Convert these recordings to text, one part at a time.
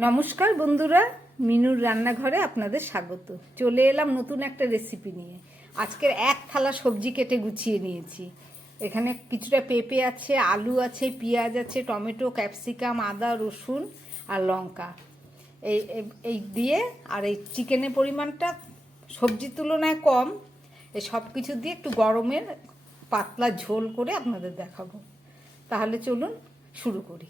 নমস্কার বন্ধুরা, মিনুর রান্নাঘরে আপনাদের স্বাগত। চলে এলাম নতুন একটা রেসিপি নিয়ে। আজকের এক থালা সবজি কেটে গুছিয়ে নিয়েছি। এখানে কিছুটা পেঁপে আছে, আলু আছে, পেঁয়াজ আছে, টমেটো, ক্যাপসিকাম, আদা, রসুন আর লঙ্কা। এই, এই- দিয়ে আর এই চিকেনের পরিমাণটা সবজির তুলনায় কম। এই সব কিছু দিয়ে একটু গরমের পাতলা ঝোল করে আপনাদের দেখাবো। তাহলে চলুন শুরু করি।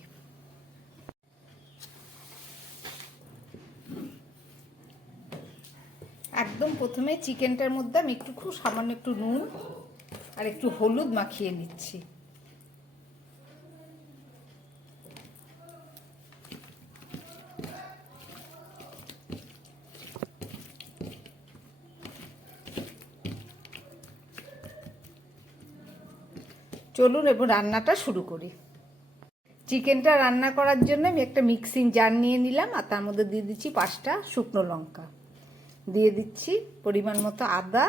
একদম প্রথমে চিকেনটার মধ্যে আমি একটু খুব সামান্য একটু নুন আর একটু হলুদ মাখিয়ে নিচ্ছি। চলুন এবং রান্নাটা শুরু করি। চিকেনটা রান্না করার জন্য আমি একটা মিক্সিং জার নিয়ে নিলাম আর তার মধ্যে দিয়ে দিচ্ছি পাঁচটা শুকনো লঙ্কা। দিয়ে দিচ্ছি পরিমাণ মতো আদা।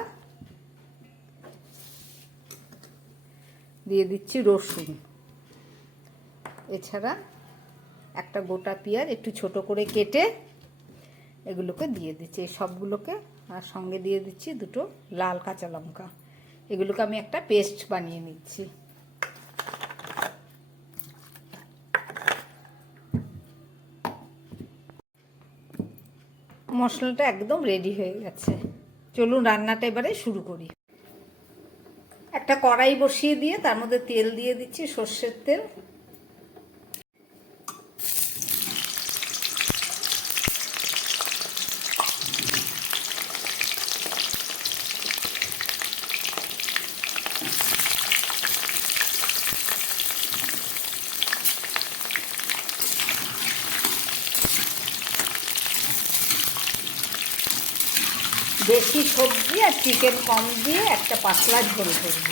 দিয়ে দিচ্ছি রসুন। এছাড়া একটা গোটা পেঁয়াজ একটু ছোট করে কেটে এগুলোকে দিয়ে দিচ্ছি। সবগুলোকে আর সঙ্গে দিয়ে দিচ্ছি দুটো লাল কাঁচা লঙ্কা। এগুলোকে আমি একটা পেস্ট বানিয়ে নিচ্ছি। মশলাটা একদম রেডি হয়ে গেছে। চলুন রান্নাটা এবারে শুরু করি। একটা কড়াই বসিয়ে দিয়ে তার মধ্যে তেল দিয়ে দিচ্ছি সর্ষের তেল। বেশি সবজি আর চিকেন কম দিয়ে একটা পাতলা ঝোল করব।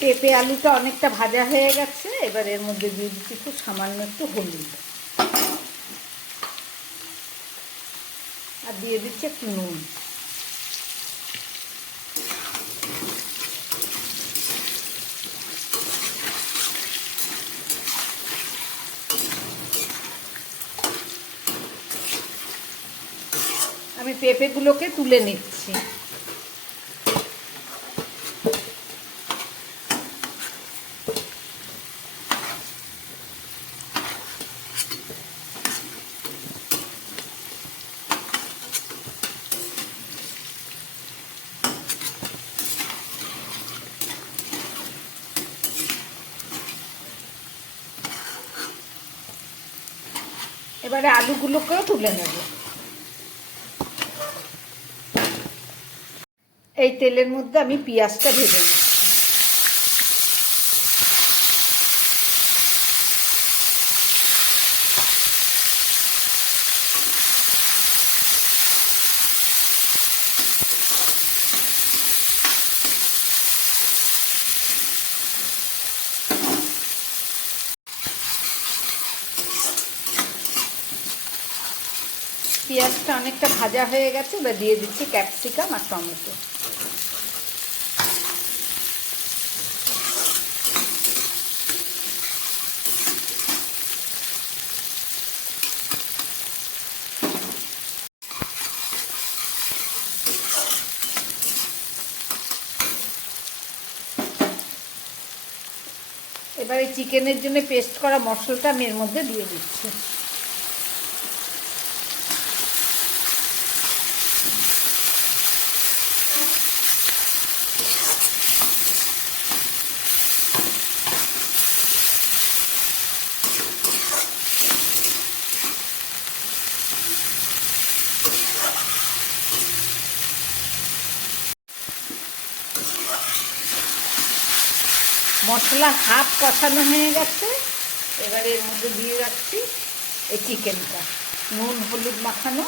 পেঁপে আলুটা অনেকটা ভাজা হয়ে গেছে, এবার এর মধ্যে দিয়ে দিচ্ছি খুব সামান্য একটু হলুদ আর দিয়ে দিচ্ছি একটু নুন। আমি পেঁপেগুলোকে তুলে নিচ্ছি। এবারে আলুগুলোকেও তুলে নেব। এই তেলের মধ্যে আমি পেঁয়াজটা ভেজে নিচ্ছি পেঁয়াজটা অনেকটা ভাজা হয়ে গেছে, এবার দিয়ে দিচ্ছি ক্যাপসিকাম আর টমেটো। এবারে চিকেনের জন্য পেস্ট করা মশলাটা আমি এর মধ্যে দিয়ে দিচ্ছি। মশলা হাফ কষানো হয়ে গেছে। এবারে এর মধ্যে দিয়ে রাখছি এই চিকেনটা নুন, হলুদ মাখানো।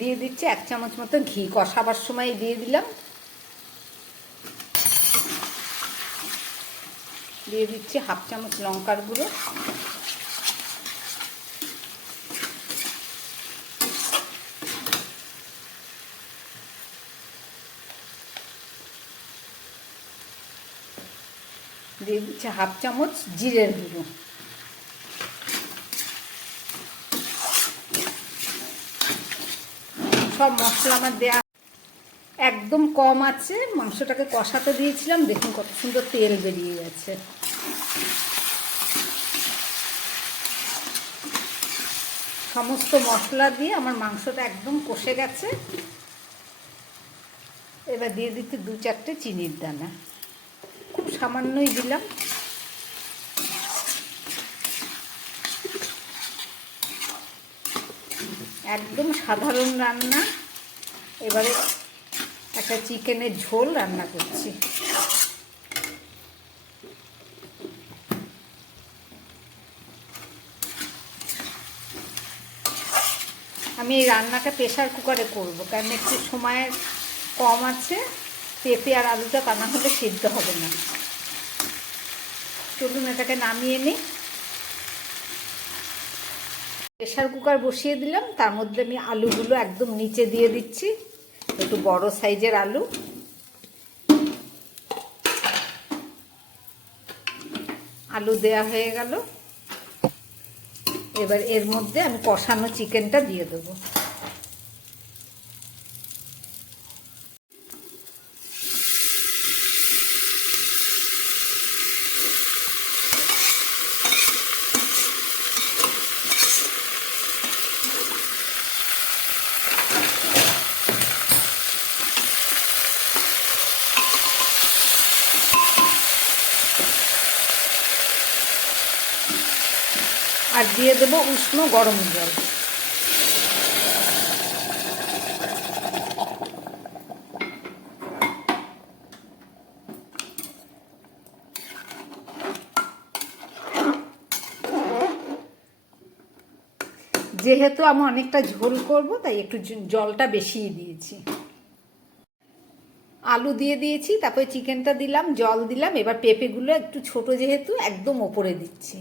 দিয়ে দিচ্ছি, এক চামচ মতো ঘি। কষাবার সময় দিয়ে দিলাম। দিয়ে দিচ্ছি হাফ চামচ লঙ্কার গুঁড়ো। দিয়ে দিচ্ছি হাফ চামচ জিরের গুঁড়ো। সব মশলা আমার দেয়া একদম কম আছে। মাংসটাকে কষাতে দিয়েছিলাম। দেখুন কত সুন্দর তেল বেরিয়ে গেছে। সমস্ত মশলা দিয়ে আমার মাংসটা একদম কষে গেছে। এবার দিয়ে দিচ্ছি দু চারটে চিনির দানা। খুব সামান্যই দিলাম। একদম সাধারণ রান্না। এবারে একটা চিকেনের ঝোল রান্না করছি। আমি এই রান্নাটা প্রেশার কুকারে করব, কারণ একটু সময়ের কম আছে। পেঁপে আর আলুটা তা না হলে সিদ্ধ হবে না। চলুন এটাকে নামিয়ে নিই। প্রেশার কুকার বসিয়ে দিলাম, তার মধ্যে আমি আলুগুলো একদম নিচে দিয়ে দিচ্ছি, একটু বড় সাইজের আলু। আলু দেয়া হয়ে গেল। এবার এর মধ্যে আমি কষানো চিকেনটা দিয়ে দেবো। দিয়ে দেবো উষ্ণ গরম জল। যেহেতু আমি অনেকটা ঝোল করব, তাই একটু জলটা বেশিই দিয়েছি। আলু দিয়ে দিয়েছি, তারপরে চিকেনটা দিলাম, জল দিলাম, এবার পেঁপেগুলো একটু ছোট যেহেতু, একদম ওপরে দিচ্ছি।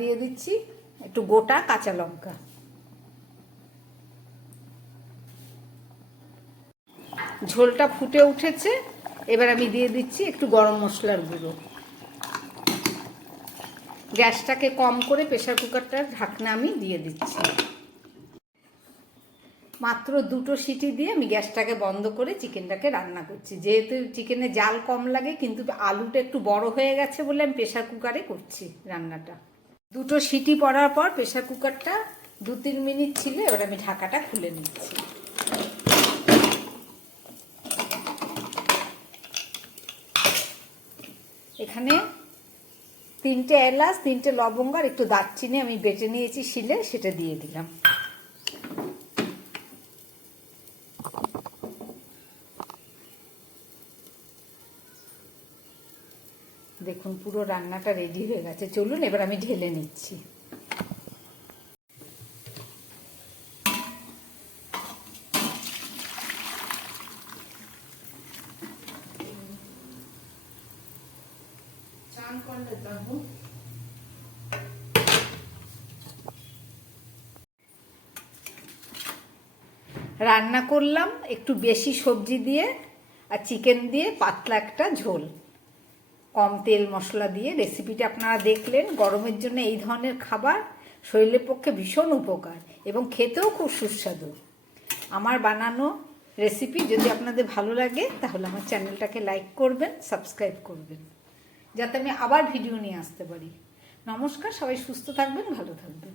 দিয়ে দিচ্ছি একটু গোটা কাঁচা লঙ্কা। ঝোলটা ফুটে উঠেছে, এবার আমি দিয়ে দিচ্ছি একটু গরম মশলার গুঁড়ো। গ্যাসটাকে কম করে প্রেশার কুকারটার ঢাকনা আমি দিয়ে দিচ্ছি। মাত্র দুটো সিটি দিয়ে আমি গ্যাসটাকে বন্ধ করে চিকেনটাকে রান্না করছি। যেহেতু চিকেনে জাল কম লাগে, কিন্তু আলুটা একটু বড় হয়ে গেছে বলে আমি প্রেশার কুকারে করছি রান্নাটা। দুটো সিটি পড়ার পর প্রেশার কুকারটা দু তিন মিনিট ছিল, এবার আমি ঢাকাটা খুলে নিচ্ছি। এখানে তিনটে এলাচ, তিনটে লবঙ্গ আর একটু দারচিনি আমি বেটে নিয়েছি, শিলে সেটা দিয়ে দিলাম। দেখুন পুরো রান্নাটা রেডি হয়ে গেছে। চলুন এবার আমি ঢেলে নিচ্ছি। রান্না করলাম একটু বেশি সবজি দিয়ে আর চিকেন দিয়ে পাতলা একটা ঝোল। কম তেল মশলা দিয়ে রেসিপিটা আপনারা দেখলেন। গরমের জন্য এই ধরনের খাবার শরীরের পক্ষে ভীষণ উপকার এবং খেতেও খুব সুস্বাদু। আমার বানানো রেসিপি যদি আপনাদের ভালো লাগে, তাহলে আমার চ্যানেলটাকে লাইক করবেন, সাবস্ক্রাইব করবেন, যাতে আমি আবার ভিডিও নিয়ে আসতে পারি। নমস্কার, সবাই সুস্থ থাকবেন, ভালো থাকবেন।